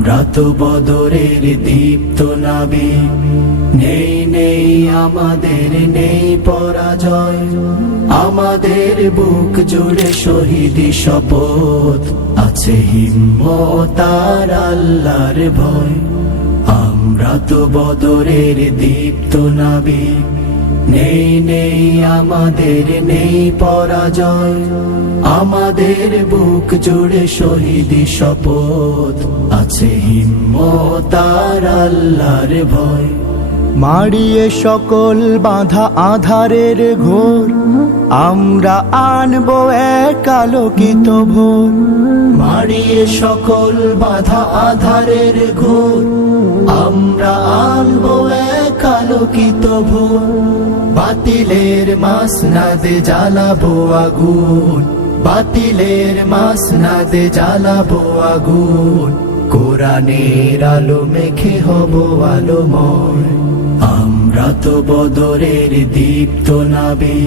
আমরা তো বদরের দীপ্ত নাবিক, নেই নেই আমাদের নেই পরাজয়। আমাদের বুক জুড়ে শহীদি শপথ, আছে হিম্মত আর আল্লাহর ভয়। আমরা তো বদরের দীপ্ত নাবিক, নেই নেই আমাদের নেই পরাজয়। আমাদের বুক জুড়ে শহীদি শপথ, আছে হিম্মত আর আল্লাহর ভয়। মারিয়ে সকল বাধা আধারের ঘোর, আমরা আনবো এক আলোকিত ভোর। মারিয়ে সকল বাধা আধারের ঘোর, আমরা আনবো এক আলোকিত ভোর। বাতিলের মাসনাদে জ্বালাবো আগুন, বাতিলের মাসনাদে জ্বালাবো আগুন। কোরআনের আলো মেখে হব আলোময়। আমরা তো বদরের দীপ্ত নাবিক।